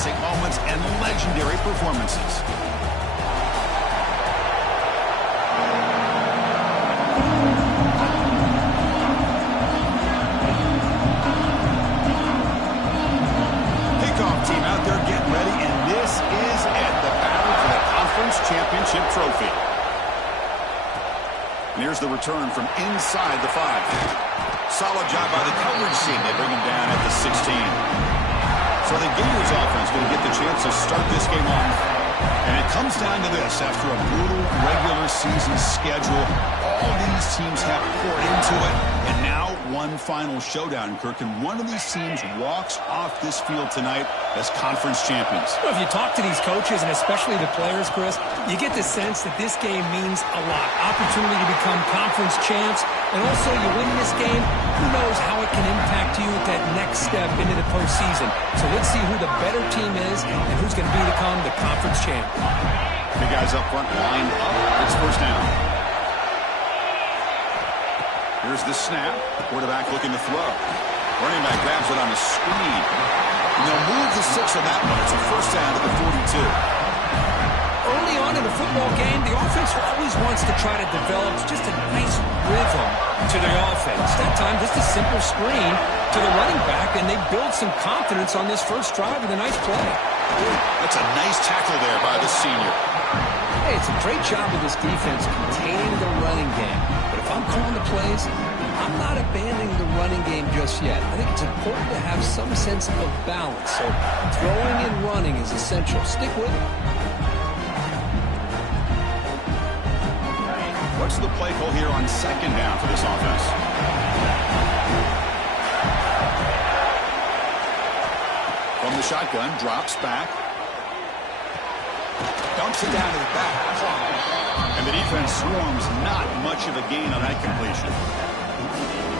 classic moments and legendary performances. Kickoff team out there getting ready, and this is it, the battle for the conference championship trophy. And here's the return from inside the 5. Solid job by the coverage team. They bring him down at the 16. So the Gators offense going to get the chance to start this game off. And it comes down to this. After a brutal regular season schedule, all these teams have poured into it. And now one final showdown, Kirk. And one of these teams walks off this field tonight as conference champions. Well, if you talk to these coaches, and especially the players, Chris, you get the sense that this game means a lot. Opportunity to become conference champs. And also, you win this game, who knows how it can impact you at that next step into the postseason. So let's see who the better team is and who's going to become the conference champ. The guys up front lined up. It's first down. Here's the snap. Quarterback looking to throw. Running back grabs it on the screen. And they'll move the 6 on that one. It's a first down at the 42. Early on in a football game, the offense always wants to try to develop just a nice rhythm to the offense. That time, just a simple screen to the running back, and they build some confidence on this first drive with a nice play. That's a nice tackle there by the senior. Hey, it's a great job of this defense containing the running game. But if I'm calling the plays, I'm not abandoning the running game just yet. I think it's important to have some sense of balance. So throwing and running is essential. Stick with it. What's the play call here on second down for this offense? From the shotgun, drops back. Dumps it down to the back. And the defense swarms, not much of a gain on that completion.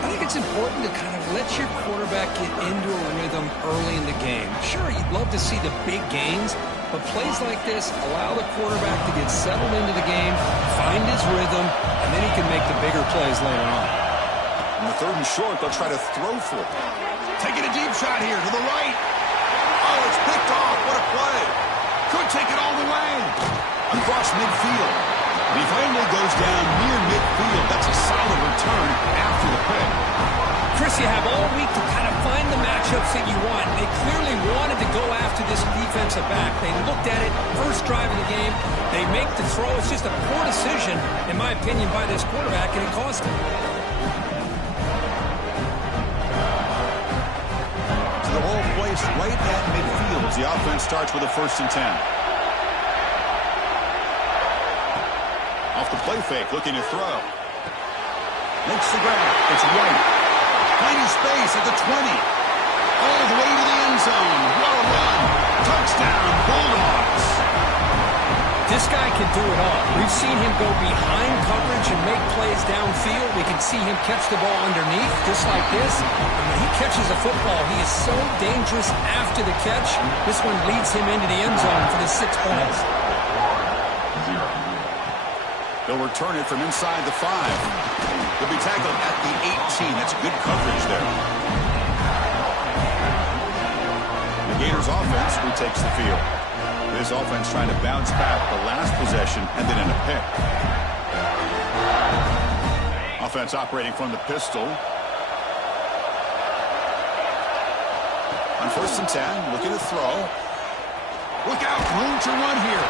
I think it's important to kind of let your quarterback get into a rhythm early in the game. Sure, you'd love to see the big gains, but plays like this allow the quarterback to get settled into the game, find his rhythm, and then he can make the bigger plays later on. On the third and short, they'll try to throw for it. Taking a deep shot here to the right. Oh, it's picked off. What a play. Could take it all the way. Across midfield. And he finally goes down near midfield. That's a solid return after the pick. Chris, you have all week to kind of find the matchups that you want. They clearly wanted to go after this defensive back. They looked at it, first drive of the game. They make the throw. It's just a poor decision, in my opinion, by this quarterback, and it cost him. To the whole place right at midfield as the offense starts with a 1st and 10. Off the play fake, looking to throw. Makes the grab. It's White. Tiny space at the 20. All the way to the end zone. What a run. Touchdown, Bulldogs. This guy can do it all. We've seen him go behind coverage and make plays downfield. We can see him catch the ball underneath, just like this. And when he catches a football, he is so dangerous after the catch. This one leads him into the end zone for the 6 points. They'll return it from inside the 5. He'll be tackled at the 18. That's good coverage there. The Gators offense retakes the field. This offense trying to bounce back the last possession and then in a pick. Offense operating from the pistol. On 1st and 10, looking to throw. Look out, room to run here.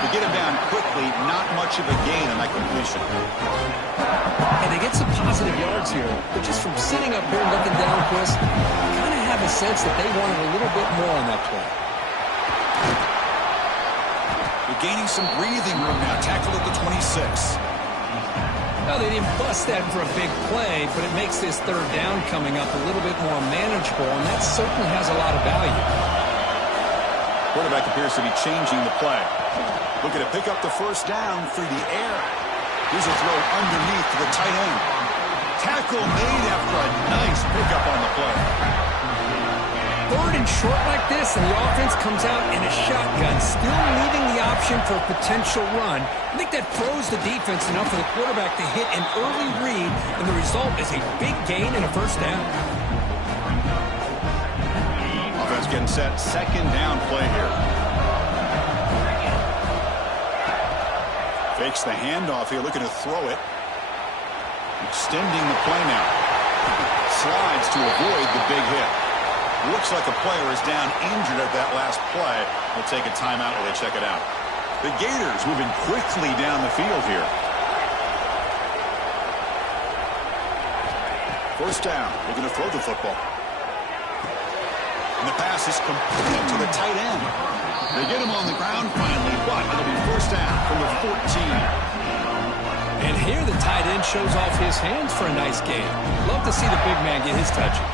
They get him down quickly, not much of a gain on that completion. And they get some positive yards here, but just from sitting up here looking down, Chris, I kind of have a sense that they wanted a little bit more on that play. They're gaining some breathing room now, tackled at the 26. No, they didn't bust that for a big play, but it makes this 3rd down coming up a little bit more manageable, and that certainly has a lot of value. Quarterback appears to be changing the play. Looking to pick up the 1st down through the air. Here's a throw underneath to the tight end. Tackle made after a nice pickup on the play. 3rd and short like this, and the offense comes out in a shotgun, still leaving the option for a potential run. I think that throws the defense enough for the quarterback to hit an early read, and the result is a big gain and a 1st down. getting set. Second down play here. Fakes the handoff here, looking to throw it. Extending the play now. Slides to avoid the big hit. Looks like a player is down injured at that last play. We'll take a timeout while they check it out. The Gators moving quickly down the field here. First down. We're going to throw the football. And the pass is complete to the tight end. They get him on the ground finally, but it'll be first down from the 14. And here the tight end shows off his hands for a nice game. Love to see the big man get his touches.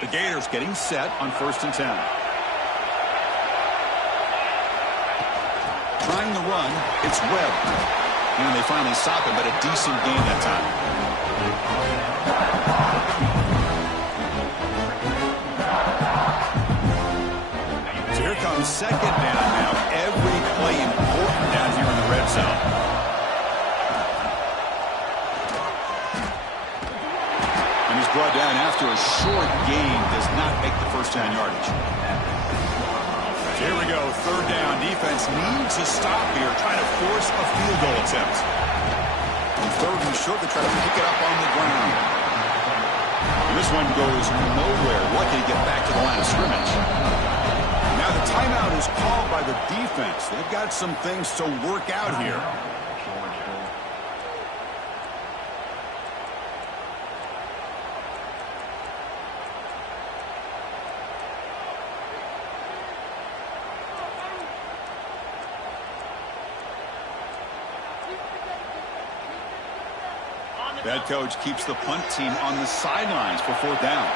The Gators getting set on 1st and 10. Trying to run, it's Webb. And they finally stop him, but a decent gain that time. So here comes second down now. Every play important down here in the red zone. And he's brought down after a short gain. Does not make the first down yardage. Here we go, third down. Defense needs a stop here, trying to force a field goal attempt. And third and short, they try to pick it up on the ground. And this one goes nowhere. Lucky to get back to the line of scrimmage. Now the timeout is called by the defense. They've got some things to work out here. That coach keeps the punt team on the sidelines for fourth down.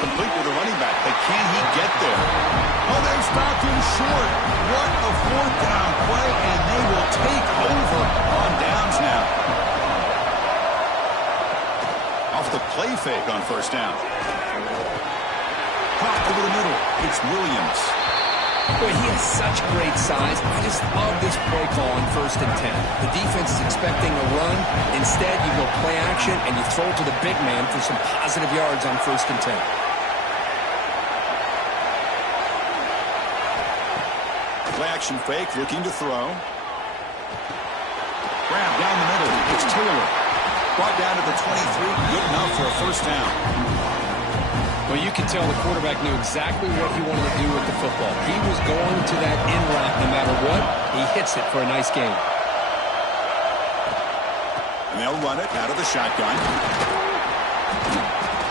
Complete with the running back, but can he get there? Oh, they stopped him short. What a fourth down play, and they will take over on downs now. Off the play fake on first down. Caught over the middle. It's Williams. Boy, he has such great size. I just love this play call on 1st and 10. The defense is expecting a run. Instead, you go play action, and you throw it to the big man for some positive yards on 1st and 10. Play action fake, looking to throw. Grab down the middle. It's Taylor. Brought down to the 23. Good enough for a first down. Well, you can tell the quarterback knew exactly what he wanted to do with the football. He was going to that in route no matter what. He hits it for a nice gain. And they'll run it out of the shotgun.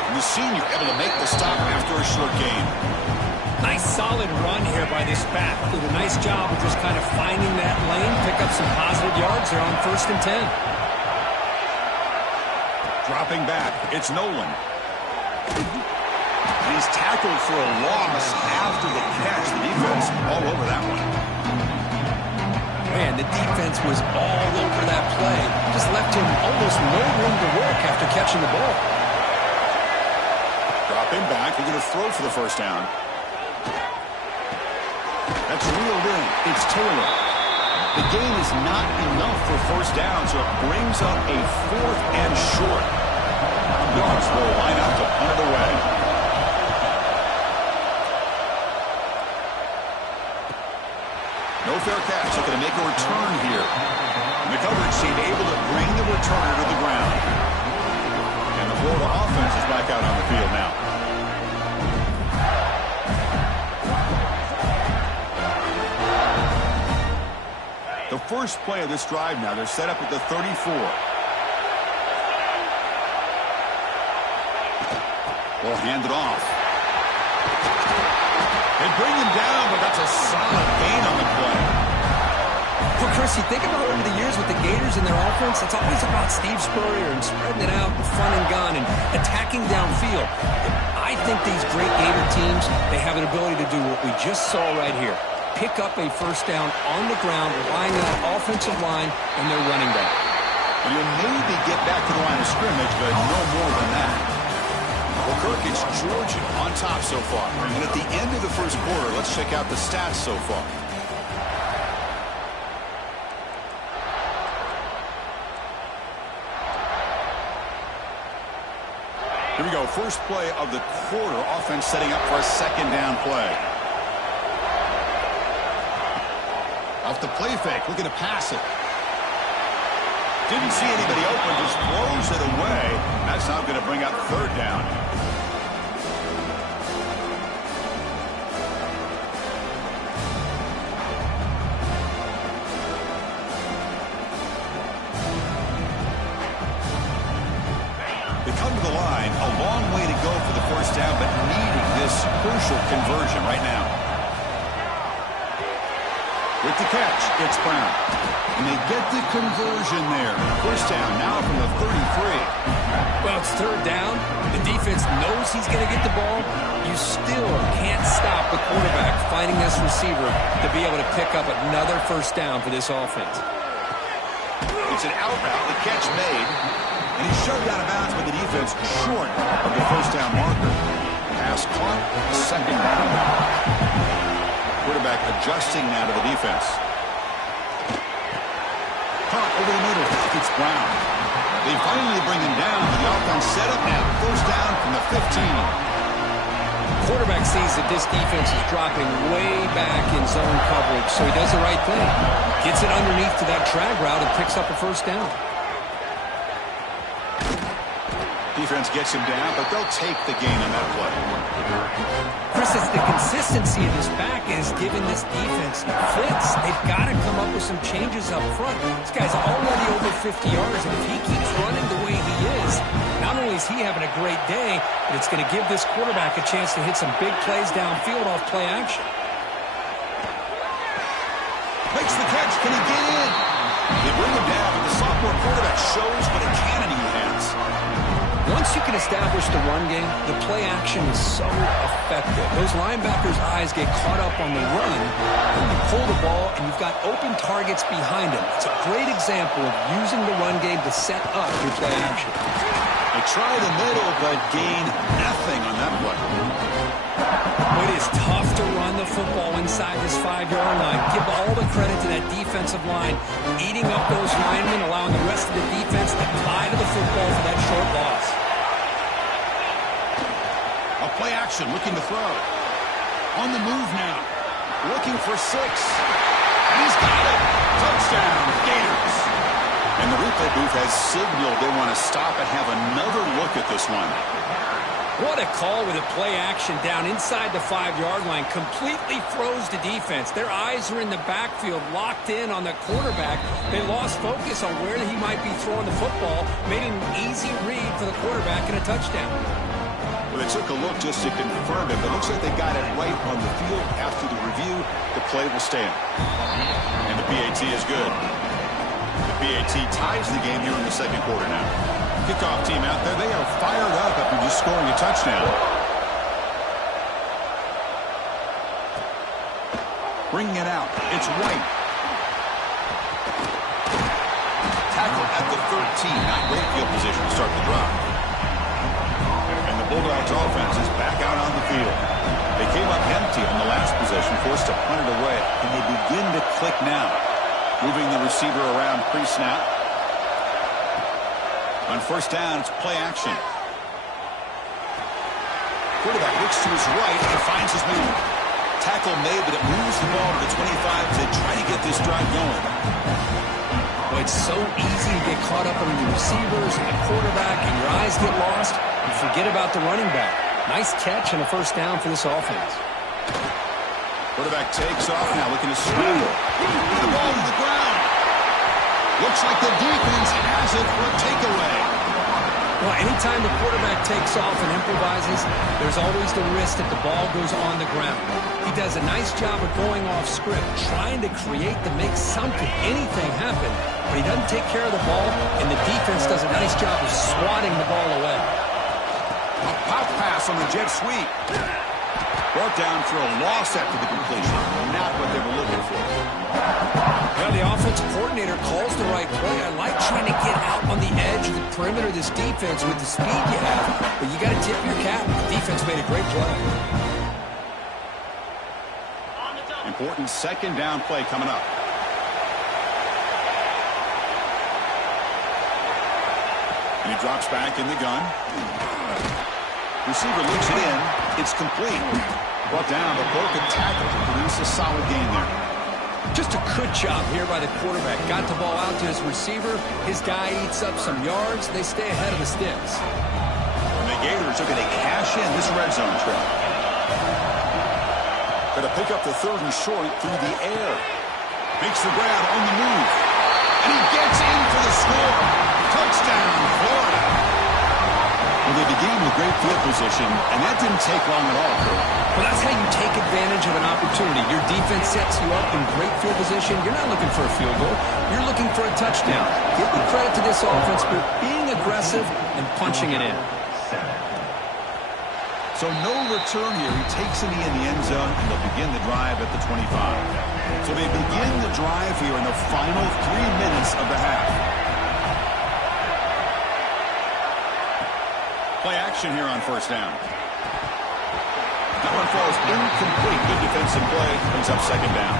And the senior able to make the stop after a short gain. Nice solid run here by this back. Did a nice job of just kind of finding that lane, pick up some positive yards there on 1st and 10. Dropping back, it's Nolan. He's tackled for a loss after the catch. The defense all over that one. Man, the defense was all over that play. Just left him almost no room to work after catching the ball. Dropping back. They're going to throw for the first down. That's reeled in. It's Taylor. The gain is not enough for first down, so it brings up a 4th and short. Yards will line up to punt it away. No fair catch. Looking to make a return here. And the coverage team able to bring the returner to the ground. And the Florida offense is back out on the field now. The first play of this drive now, they're set up at the 34. Will hand it off. They bring him down, but that's a solid gain on the play. Well, Chris, you think about over the years with the Gators and their offense, it's always about Steve Spurrier and spreading it out and fun and gun and attacking downfield. I think these great Gator teams, they have an ability to do what we just saw right here. Pick up a first down on the ground, relying on that offensive line and their running back. And you'll maybe get back to the line of scrimmage, but no more than that. Well, Kirk, it's Georgia on top so far. And at the end of the first quarter, let's check out the stats so far. Here we go. First play of the quarter. Offense setting up for a second down play. Off the play fake. Looking to pass it. Didn't see anybody open. Just throws it away. That's now going to bring up third down. They come to the line. A long way to go for the first down, but needing this crucial conversion right now. With the catch, it's Brown. And they get the conversion there. First down now from the 33. Well, it's third down. The defense knows he's going to get the ball. You still can't stop the quarterback finding this receiver to be able to pick up another first down for this offense. It's an out route. The catch made. And he's shoved out of bounds with the defense short of the first down marker. Pass caught. A second down. Quarterback adjusting now to the defense. Caught over the middle. It's Brown. They finally bring him down. The offense set up now. First down from the 15. Quarterback sees that this defense is dropping way back in zone coverage, so he does the right thing. Gets it underneath to that drag route and picks up a first down. Defense gets him down, but they'll take the gain on that play. Chris, it's the consistency of this back is giving this defense fits. They've got to come up with some changes up front. This guy's already over 50 yards, and if he keeps running the way he is, not only is he having a great day, but it's going to give this quarterback a chance to hit some big plays downfield off play action. Makes the catch. Can he get in? They bring him down, but the sophomore quarterback shows what a cannon he has. Once you can establish the run game, the play action is so effective. Those linebackers' eyes get caught up on the run, and you pull the ball, and you've got open targets behind them. It's a great example of using the run game to set up your play action. They try the middle, but gain nothing on that play. It is tough to run the football inside this 5-yard line. Give all the credit to that defensive line, eating up those linemen, allowing the rest of the defense to fly to the football for that short loss. A play action, looking to throw. On the move now. Looking for 6. And he's got it. Touchdown, Gators. And the replay booth has signaled they want to stop and have another look at this one. What a call with a play action down inside the 5-yard line. Completely throws the defense. Their eyes are in the backfield, locked in on the quarterback. They lost focus on where he might be throwing the football. Made an easy read for the quarterback and a touchdown. Well, they took a look just to confirm it, but it looks like they got it right on the field. After the review, the play will stand. And the PAT is good. The PAT ties the game here in the second quarter now. Kickoff team out there. They are fired up after just scoring a touchdown. Bringing it out. It's White. Tackle at the 13. Not great field position to start the drive. And the Bulldogs offense is back out on the field. They came up empty on the last possession, forced to punt it away. And they begin to click now. Moving the receiver around pre-snap. On first down, it's play action. Quarterback looks to his right and finds his man. Tackle made, but it moves the ball to the 25 to try to get this drive going. Well, it's so easy to get caught up on the receivers and the quarterback, and your eyes get lost. You forget about the running back. Nice catch and a first down for this offense. Quarterback takes off now, looking to scramble. The ball to the ground. Looks like the defense has it for a takeaway. Well, anytime the quarterback takes off and improvises, there's always the risk that the ball goes on the ground. He does a nice job of going off script, trying to create to make something, anything happen, but he doesn't take care of the ball, and the defense does a nice job of swatting the ball away. A pop pass on the jet sweep. Brought down for a loss after the completion. Not what they were looking for. Well, the offensive coordinator calls the right play. I like trying to get out on the edge of the perimeter of this defense with the speed you have, but you got to tip your cap. The defense made a great play. Important second down play coming up. And he drops back in the gun. Receiver looks it in. It's complete. Brought down, but broken tackle to produce a solid gain there. Just a good job here by the quarterback. Got the ball out to his receiver. His guy eats up some yards. They stay ahead of the sticks. And the Gators are going to cash in this red zone trip. Going to pick up the third and short through the air. Makes the grab on the move. And he gets in for the score. Touchdown, Florida. Well, they began with great field position, and that didn't take long at all, Kurt. Well, that's how you take advantage of an opportunity. Your defense sets you up in great field position. You're not looking for a field goal. You're looking for a touchdown. Give the credit to this offense for being aggressive and punching it in. So no return here. He takes it in the end zone, and they'll begin the drive at the 25. So they begin the drive here in the final 3 minutes of the half. Play action here on first down. That one falls incomplete. Good defensive play. Brings up second down.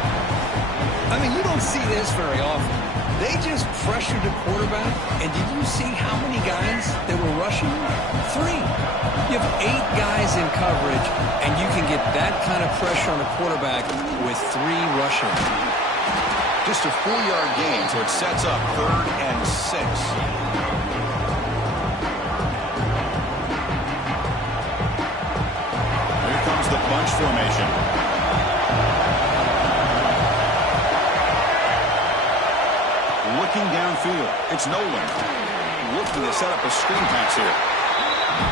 I mean, you don't see this very often. They just pressured the quarterback, and did you see how many guys that were rushing? 3. You have 8 guys in coverage, and you can get that kind of pressure on the quarterback with 3 rushing. Just a 4-yard gain, so it sets up 3rd and 6. The bunch formation. Looking downfield. It's Nolan. Looking to set up a screen pass here.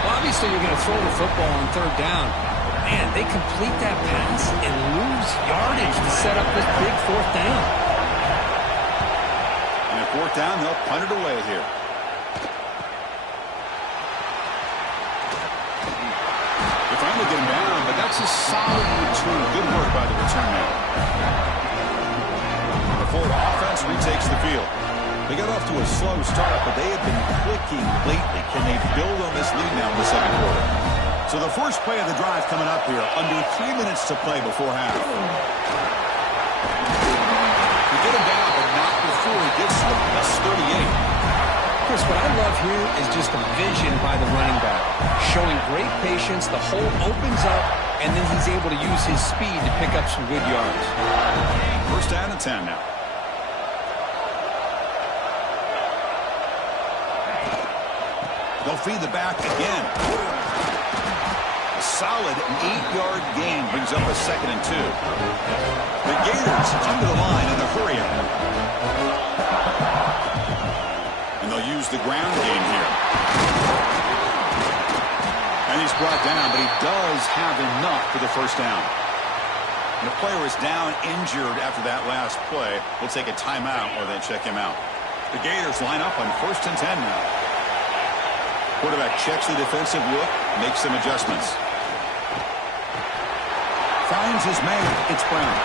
Well, obviously you're going to throw the football on 3rd down. Man, they complete that pass and lose yardage to set up this big 4th down. And at 4th down, they'll punt it away here. Finally get him down, but that's a solid return. Good work by the return man. The Florida offense retakes the field. They got off to a slow start, but they have been clicking lately. Can they build on this lead now in the second quarter? So the first play of the drive coming up here. Under 3 minutes to play before half. We get him down, but not before he gets to the +38. Chris, what I love here is just the vision by the running back. Showing great patience, the hole opens up, and then he's able to use his speed to pick up some good yards. First down and 10 now. They'll feed the back again. A solid 8-yard gain brings up a 2nd and 2. The Gators come to the line in a hurry up. They'll use the ground game here. And he's brought down, but he does have enough for the first down. And the player is down injured after that last play. We'll take a timeout or they check him out. The Gators line up on 1st and 10 now. Quarterback checks the defensive look, makes some adjustments. Finds his man. It's Brown.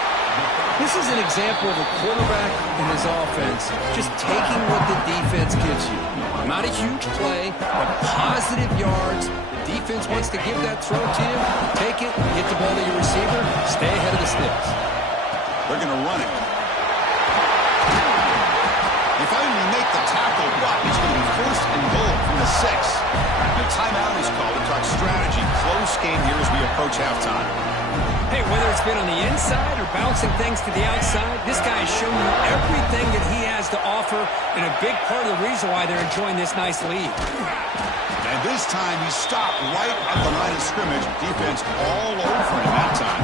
This is an example of a quarterback in his offense just taking what the defense gives you. Not a huge play, but positive yards. The defense wants to give that throw to you. Take it, get the ball to your receiver, stay ahead of the sticks. They're going to run it. They finally make the tackle, but it's going to be 1st and goal from the 6. The timeout is called to talk strategy. Close game here as we approach halftime. Hey, whether it's been on the inside or bouncing things to the outside, this guy has shown you everything that he has to offer, and a big part of the reason why they're enjoying this nice lead. And this time he stopped right at the line of scrimmage. Defense all over him that time.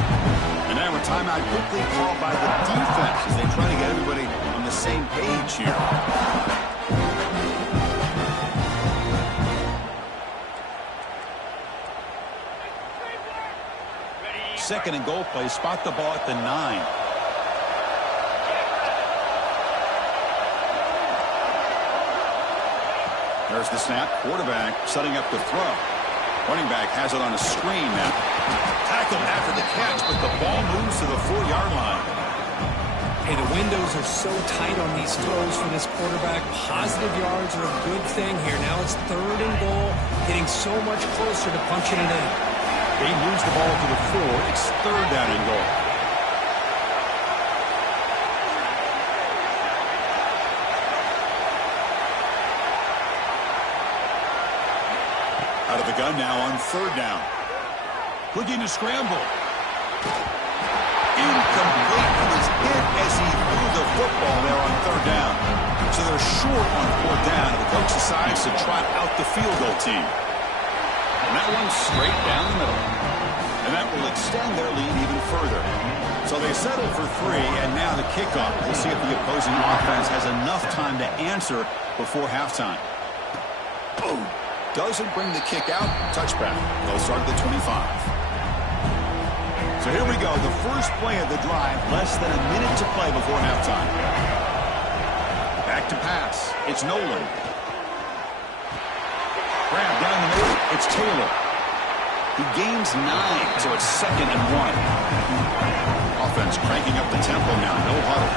And now a timeout quickly called by the defense as they try to get everybody on the same page here. 2nd and goal play. Spot the ball at the 9. There's the snap. Quarterback setting up the throw. Running back has it on a screen now. Tackled after the catch, but the ball moves to the 4-yard line. Hey, the windows are so tight on these throws for this quarterback. Positive yards are a good thing here. Now it's 3rd and goal, getting so much closer to punching it in. They moves the ball to the 4. It's 3rd down and goal. Out of the gun now on 3rd down. Looking to scramble. Incomplete. He was hit as he threw the football there on 3rd down. So they're short on 4th down, and the coach decides to trot out the field goal team. And that one's straight down the middle. And that will extend their lead even further. So they settle for 3, and now the kickoff. We'll see if the opposing offense has enough time to answer before halftime. Boom. Doesn't bring the kick out. Touchback. They'll start at the 25. So here we go, the first play of the drive, less than a minute to play before halftime. Back to pass. It's Nolan. Grab down the middle. It's Taylor. He gains 9, so it's 2nd and 1. Offense cranking up the tempo now. No huddle.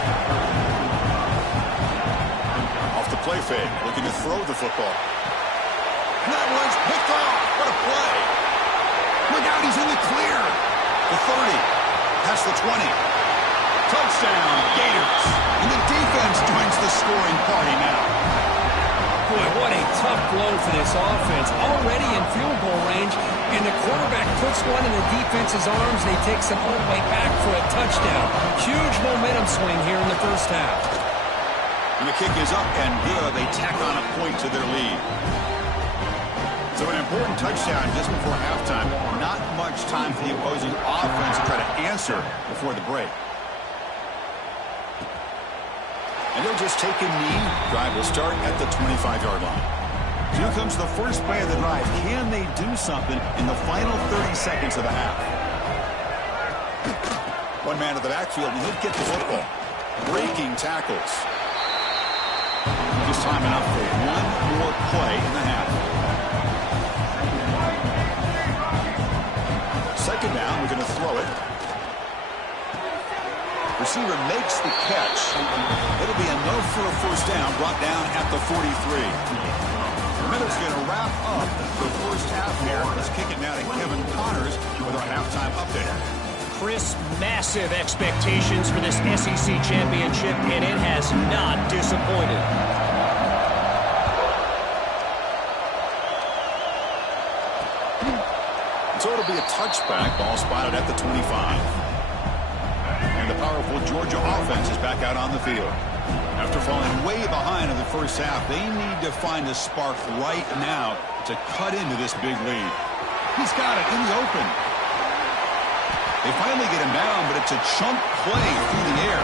Off the play fake, looking to throw the football. And that one's picked off. What a play. Look out, he's in the clear. The 30, past the 20. Touchdown, Gators. And the defense joins the scoring party now. Boy, what a tough blow for this offense. Already in field goal range, and the quarterback puts one in the defense's arms, and he takes it all the way back for a touchdown. Huge momentum swing here in the first half. And the kick is up and good. They tack on a point to their lead. So an important touchdown just before halftime. Not much time for the opposing offense to try to answer before the break. And they'll just take a knee. Drive will start at the 25-yard line. Here comes the first play of the drive. Can they do something in the final 30 seconds of the half? One man at the backfield, and he'll get the football. Breaking tackles. Just time enough for one more play in the half. 2nd down, we're going to throw it. Receiver makes the catch. It'll be enough for a first down, brought down at the 43. The minute's going to wrap up the first half here. Let's kick it now to Kevin Connors with our halftime update. Chris, massive expectations for this SEC championship, and it has not disappointed. So it'll be a touchback, ball spotted at the 25. And the powerful Georgia offense is back out on the field. After falling way behind in the first half, they need to find a spark right now to cut into this big lead. He's got it in the open. They finally get him down, but it's a chunk play through the air.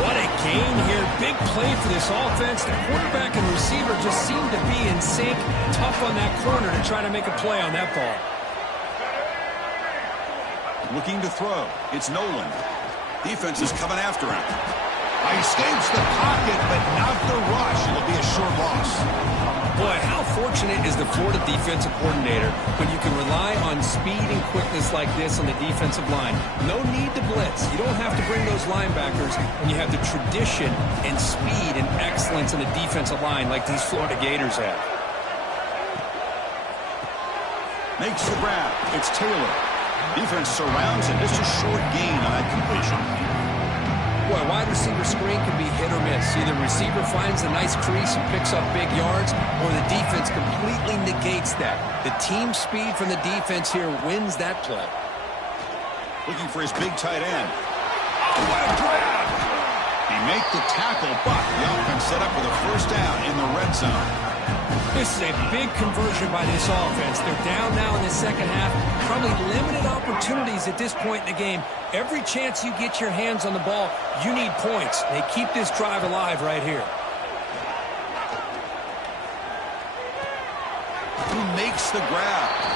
What a gain here. Big play for this offense. The quarterback and receiver just seem to be in sync. Tough on that corner to try to make a play on that ball. Looking to throw. It's Nolan. Defense is coming after him. He escapes the pocket, but not the rush. It'll be a short loss. Boy, how fortunate is the Florida defensive coordinator when you can rely on speed and quickness like this on the defensive line. No need to blitz. You don't have to bring those linebackers when you have the tradition and speed and excellence in the defensive line like these Florida Gators have. Makes the grab. It's Taylor. Defense surrounds him. Just a short gain on that completion. Boy, wide receiver screen can be hit or miss. Either receiver finds a nice crease and picks up big yards, or the defense completely negates that. The team speed from the defense here wins that play. Looking for his big tight end. Oh, what a grab! He made the tackle, but the offense set up with a first down in the red zone. This is a big conversion by this offense. They're down now in the second half. Probably limited opportunities at this point in the game. Every chance you get your hands on the ball, you need points. They keep this drive alive right here. Who makes the grab?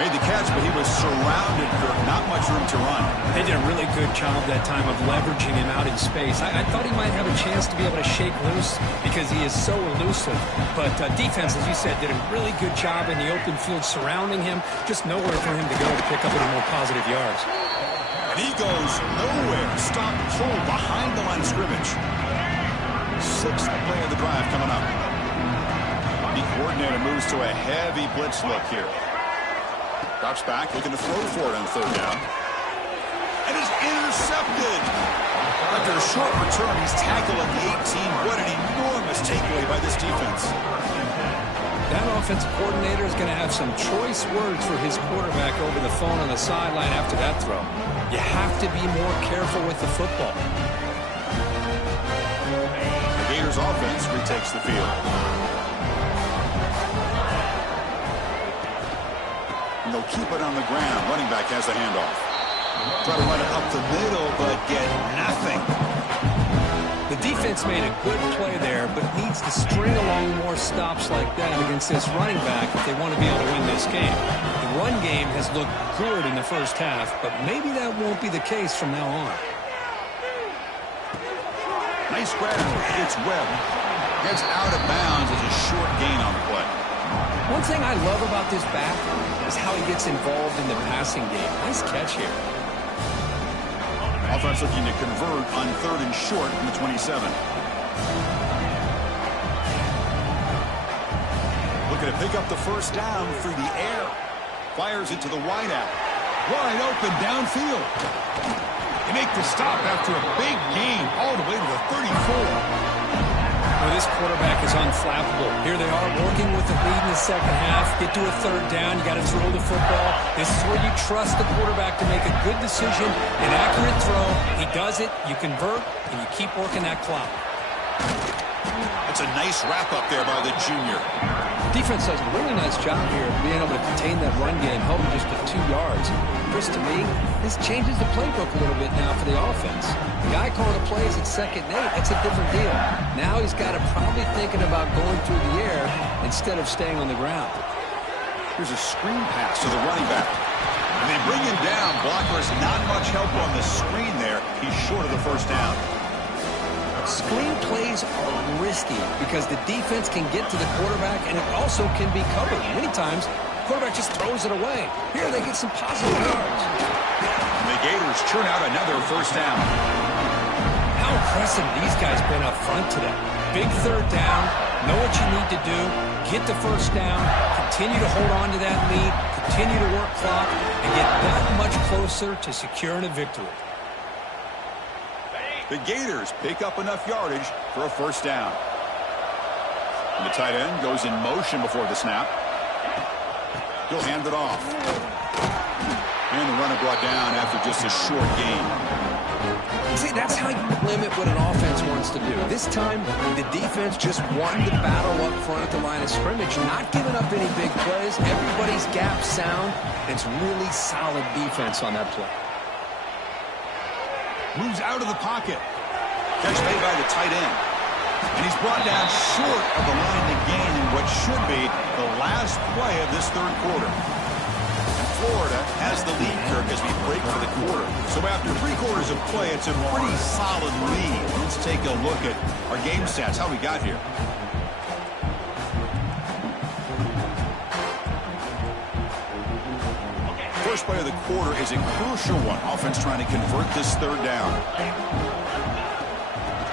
Made the catch, but he was surrounded for not much room to run. They did a really good job that time of leveraging him out in space. I thought he might have a chance to be able to shake loose because he is so elusive. But defense, as you said, did a really good job in the open field surrounding him. Just nowhere for him to go to pick up any more positive yards. And he goes nowhere. Stop pulled behind the line of scrimmage. Sixth play of the drive coming up. The coordinator moves to a heavy blitz look here. Drops back, looking to throw for it on third down. And is intercepted. After a short return, he's tackled at the 18. What an enormous takeaway by this defense. That offensive coordinator is going to have some choice words for his quarterback over the phone on the sideline after that throw. You have to be more careful with the football. The Gators offense retakes the field. And they'll keep it on the ground. Running back has the handoff. Try to run it up the middle, but get nothing. The defense made a good play there, but needs to string along more stops like that against this running back if they want to be able to win this game. The run game has looked good in the first half, but maybe that won't be the case from now on. Nice grab. It's Webb. Gets out of bounds as a short gain on the play. One thing I love about this back is how he gets involved in the passing game. Nice catch here. Offense looking to convert on third and short from the 27. Looking to pick up the first down through the air. Fires it to the wideout. Wide open downfield. They make the stop after a big gain all the way to the 34. Well, this quarterback is unflappable. Here they are working with the lead in the second half. Get to a third down. You got to throw the football. This is where you trust the quarterback to make a good decision, an accurate throw. He does it, you convert, and you keep working that clock. That's a nice wrap up there by the junior. Defense does a really nice job here of being able to contain that run game, held him just to 2 yards. Chris, to me, this changes the playbook a little bit now for the offense. The guy calling the plays at 2nd and 8, that's a different deal. Now he's got to probably thinking about going through the air instead of staying on the ground. Here's a screen pass to the running back. And they bring him down. Blocker has not much help on the screen there. He's short of the first down. Screen plays are risky because the defense can get to the quarterback and it also can be covered. Many times, the quarterback just throws it away. Here they get some positive yards. And the Gators churn out another first down. How impressive these guys been up front today. Big third down, know what you need to do, get the first down, continue to hold on to that lead, continue to work clock, and get that much closer to securing a victory. The Gators pick up enough yardage for a first down. And the tight end goes in motion before the snap. He'll hand it off. And the runner brought down after just a short gain. See, that's how you limit what an offense wants to do. This time, the defense just won the battle up front at the line of scrimmage, not giving up any big plays. Everybody's gap sound. It's really solid defense on that play. Moves out of the pocket. Catch made by the tight end. And he's brought down short of the line to gain in what should be the last play of this third quarter. And Florida has the lead, Kirk, as we break for the quarter. So after 3 quarters of play, it's a pretty solid lead. Let's take a look at our game stats, how we got here. First play of the quarter is a crucial one. Offense trying to convert this third down.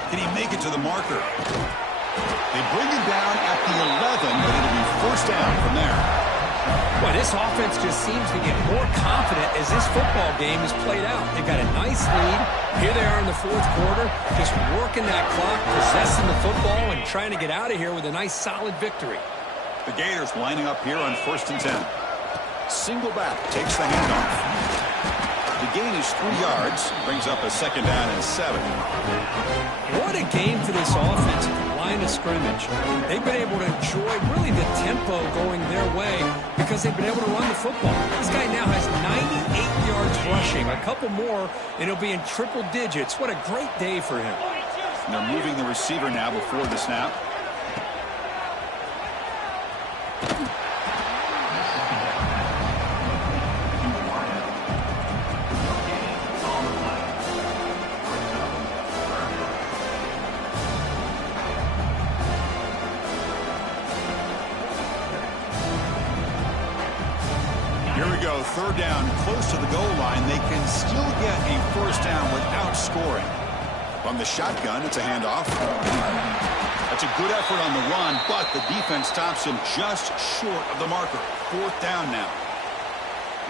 Can he make it to the marker? They bring him down at the 11, but it'll be first down from there. Boy, this offense just seems to get more confident as this football game is played out. They've got a nice lead. Here they are in the fourth quarter, just working that clock, possessing the football, and trying to get out of here with a nice, solid victory. The Gators lining up here on 1st and 10. Single back, takes the handoff. The gain is 3 yards, brings up a 2nd down and 7. What a game for this offense at the line of scrimmage. They've been able to enjoy really the tempo going their way because they've been able to run the football. This guy now has 98 yards rushing, a couple more, and he'll be in triple digits. What a great day for him. And they're moving the receiver now before the snap. So third down, close to the goal line. They can still get a first down without scoring. From the shotgun, it's a handoff. That's a good effort on the run, but the defense stops him just short of the marker. Fourth down now.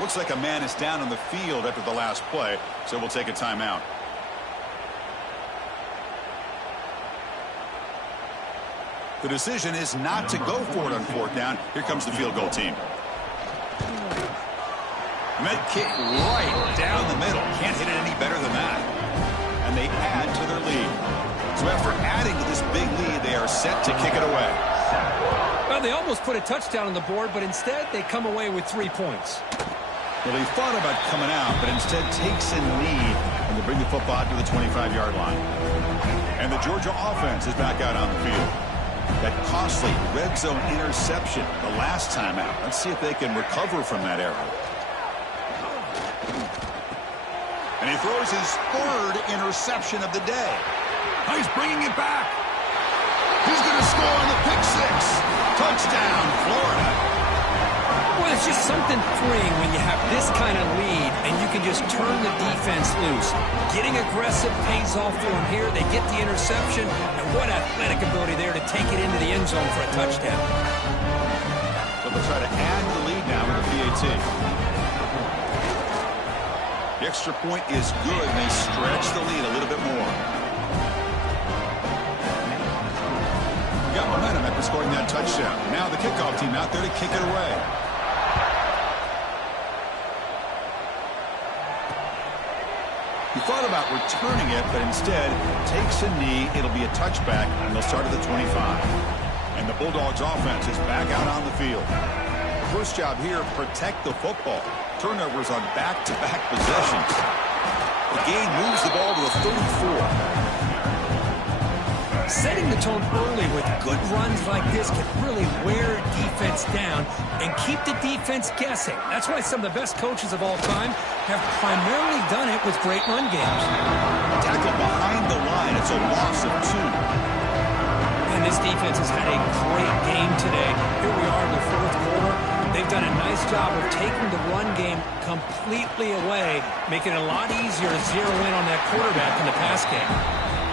Looks like a man is down on the field after the last play, so we'll take a timeout. The decision is not to go for it on fourth down. Here comes the field goal team. Med kick right down the middle. Can't hit it any better than that. And they add to their lead. So after adding to this big lead, they are set to kick it away. Well, they almost put a touchdown on the board, but instead they come away with 3 points. Well, they thought about coming out, but instead takes a knee, and they bring the football to the 25-yard line. And the Georgia offense is back out on the field. That costly red zone interception the last time out. Let's see if they can recover from that error. And he throws his third interception of the day. He's bringing it back. He's going to score on the pick six. Touchdown, Florida. Well, it's just something freeing when you have this kind of lead and you can just turn the defense loose. Getting aggressive pays off for them here. They get the interception, and what athletic ability there to take it into the end zone for a touchdown. So they'll try to add the lead now with a PAT. The extra point is good, and they stretch the lead a little bit more. We got momentum after scoring that touchdown. Now the kickoff team out there to kick it away. He thought about returning it, but instead takes a knee. It'll be a touchback, and they'll start at the 25. And the Bulldogs offense is back out on the field. First job here, protect the football. Turnovers on back-to-back possessions. The game moves the ball to the 34. Setting the tone early with good runs like this can really wear a defense down and keep the defense guessing. That's why some of the best coaches of all time have primarily done it with great run games. Tackle behind the line. It's a loss of 2. And this defense has had a great game today. Here we are in the fourth quarter. They've done a nice job of taking the run game completely away, making it a lot easier to zero in on that quarterback in the pass game.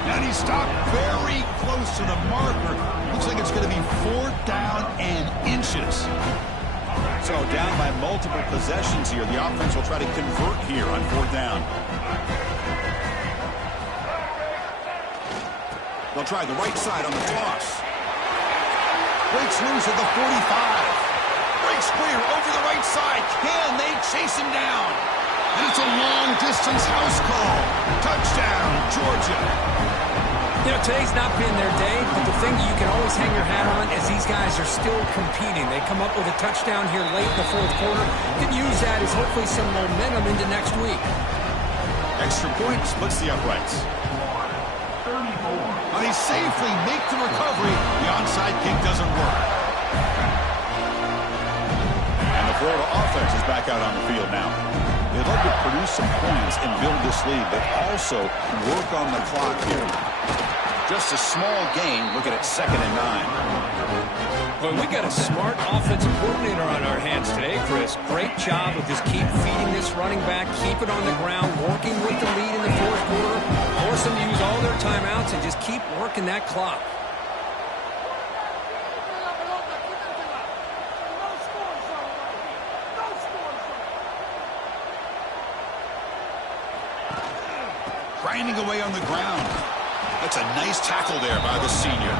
And he stopped very close to the marker. Looks like it's going to be 4th down and inches. So down by multiple possessions here. The offense will try to convert here on 4th down. They'll try the right side on the toss. Breaks loose at the 45. Breaks clear over the right side. Can they chase him down? And it's a long-distance house call. Touchdown, Georgia. You know, today's not been their day, but the thing you can always hang your hat on is these guys are still competing. They come up with a touchdown here late in the fourth quarter. Can use that as hopefully some momentum into next week. Extra point splits the uprights. And they safely make the recovery. The onside kick doesn't work. And the Florida offense is back out on the field now. They'd love to produce some points and build this lead, but also work on the clock here. Just a small gain. Look at it, 2nd and 9. Well, we got a smart offensive coordinator on our hands today, Chris. Great job of just keep feeding this running back, keep it on the ground, working with the lead in the fourth quarter, force them to use all their timeouts, and just keep working that clock. Grinding away on the ground. That's a nice tackle there by the senior.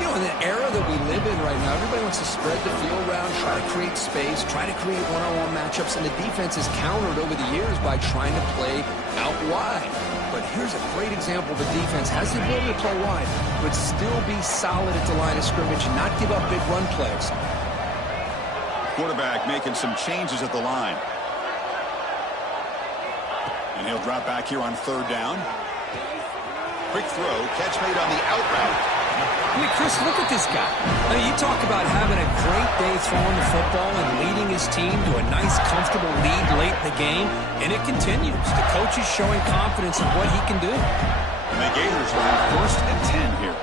You know, in the era that we live in right now, everybody wants to spread the field around, try to create space, try to create one-on-one matchups, and the defense has countered over the years by trying to play out wide. But here's a great example. The defense has the ability to play wide, but still be solid at the line of scrimmage and not give up big run plays. Quarterback making some changes at the line. And he'll drop back here on 3rd down. Quick throw, catch made on the out route. I mean, Chris, look at this guy. I mean, you talk about having a great day throwing the football and leading his team to a nice, comfortable lead late in the game, and it continues. The coach is showing confidence in what he can do. And the Gators are on 1st and 10 here.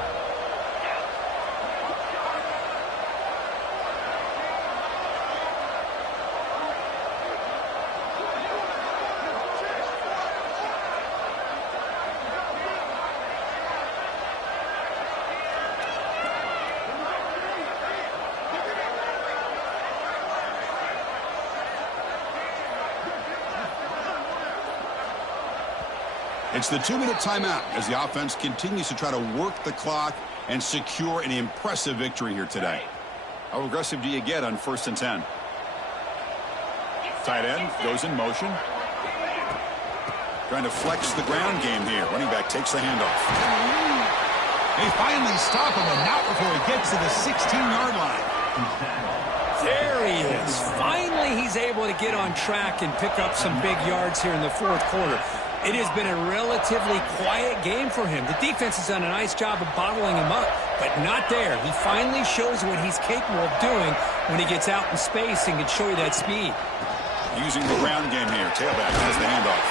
It's the 2-minute timeout as the offense continues to try to work the clock and secure an impressive victory here today. How aggressive do you get on 1st and 10? Tight end goes in motion. Trying to flex the ground game here. Running back takes the handoff. They finally stop him, and not before he gets to the 16-yard line. There he is. Finally, he's able to get on track and pick up some big yards here in the 4th quarter. It has been a relatively quiet game for him. The defense has done a nice job of bottling him up, but not there. He finally shows what he's capable of doing when he gets out in space and can show you that speed. Using the ground game here. Tailback has the handoff.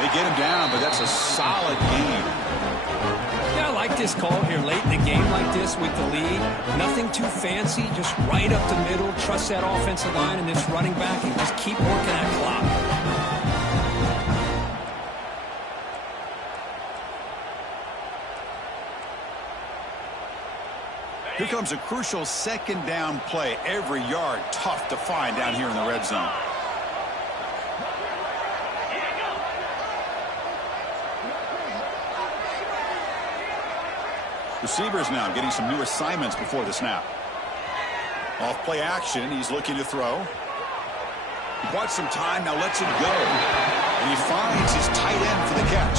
They get him down, but that's a solid gain. Yeah, I like this call here late in the game like this with the lead. Nothing too fancy, just right up the middle. Trust that offensive line and this running back and just keep working that clock. Here comes a crucial 2nd down play. Every yard tough to find down here in the red zone. Receivers now getting some new assignments before the snap. Off play action. He's looking to throw. He bought some time. Now lets it go. And he finds his tight end for the catch.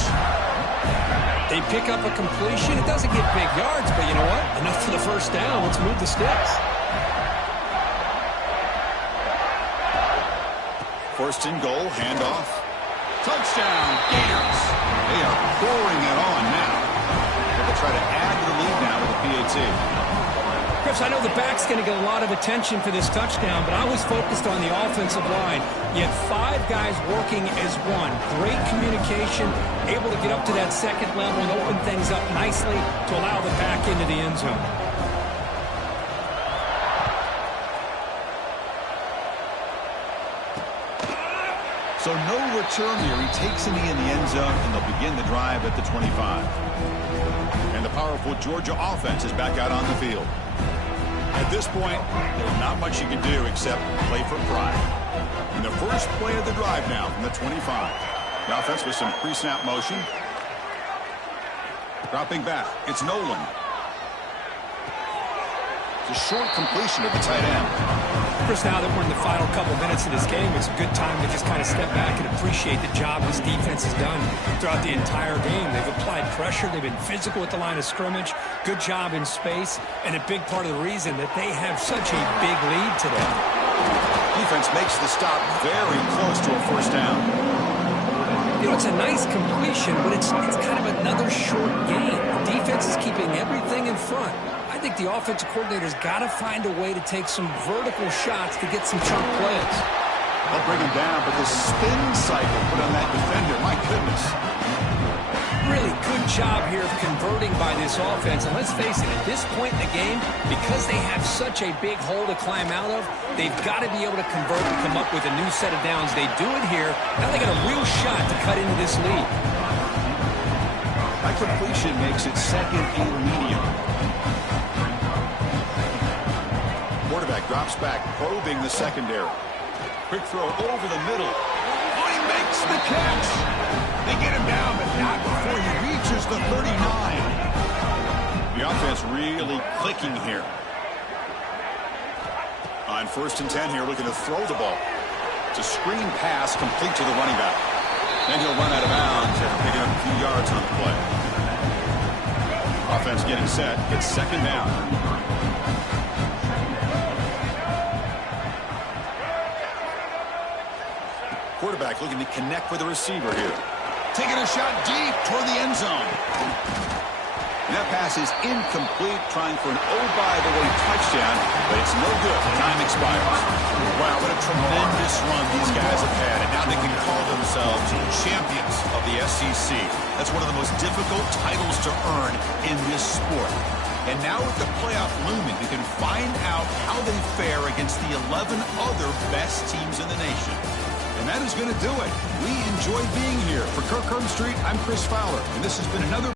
They pick up a completion. It doesn't get big yards, but you know what? Enough for the 1st down. Let's move the sticks. 1st and goal. Handoff. Touchdown. Gators. They are pouring it on now. They'll try to add to the lead now with a PAT. Chris, I know the back's going to get a lot of attention for this touchdown, but I was focused on the offensive line. You had 5 guys working as one. Great communication, able to get up to that 2nd level and open things up nicely to allow the back into the end zone. So no return here. He takes a knee in the end zone, and they'll begin the drive at the 25. And the powerful Georgia offense is back out on the field. At this point, there's not much you can do except play for pride. And the first play of the drive now from the 25. The offense with some pre-snap motion. Dropping back. It's Nolan. It's a short completion of the tight end. Chris, now that we're in the final couple minutes of this game, it's a good time to just kind of step back and appreciate the job this defense has done throughout the entire game. They've applied pressure. They've been physical at the line of scrimmage. Good job in space. And a big part of the reason that they have such a big lead today. Defense makes the stop very close to a 1st down. You know, it's a nice completion, but it's kind of another short game. The defense is keeping everything in front. I think the offensive coordinator's got to find a way to take some vertical shots to get some chunk plays. They'll bring him down, but the spin cycle put on that defender, my goodness. Really good job here of converting by this offense. And let's face it, at this point in the game, because they have such a big hole to climb out of, they've got to be able to convert and come up with a new set of downs. They do it here. Now they got a real shot to cut into this lead. That completion makes it 2nd and medium. Quarterback drops back, probing the secondary. Quick throw over the middle. Oh, he makes the catch. They get him down, but not before he reaches the 39. The offense really clicking here. On 1st and 10 here, looking to throw the ball. It's a screen pass complete to the running back. Then he'll run out of bounds after picking up a few yards on the play. Offense getting set. It's 2nd down. Quarterback looking to connect with the receiver here. Taking a shot deep toward the end zone. And that pass is incomplete, trying for an oh-by-the-way touchdown, but it's no good. Time expires. Wow, what a tremendous run these guys have had, and now they can call themselves champions of the SEC. That's one of the most difficult titles to earn in this sport. And now with the playoff looming, you can find out how they fare against the 11 other best teams in the nation. And that is going to do it. We enjoy being here. For Kirk Herbstreit, I'm Chris Fowler, and this has been another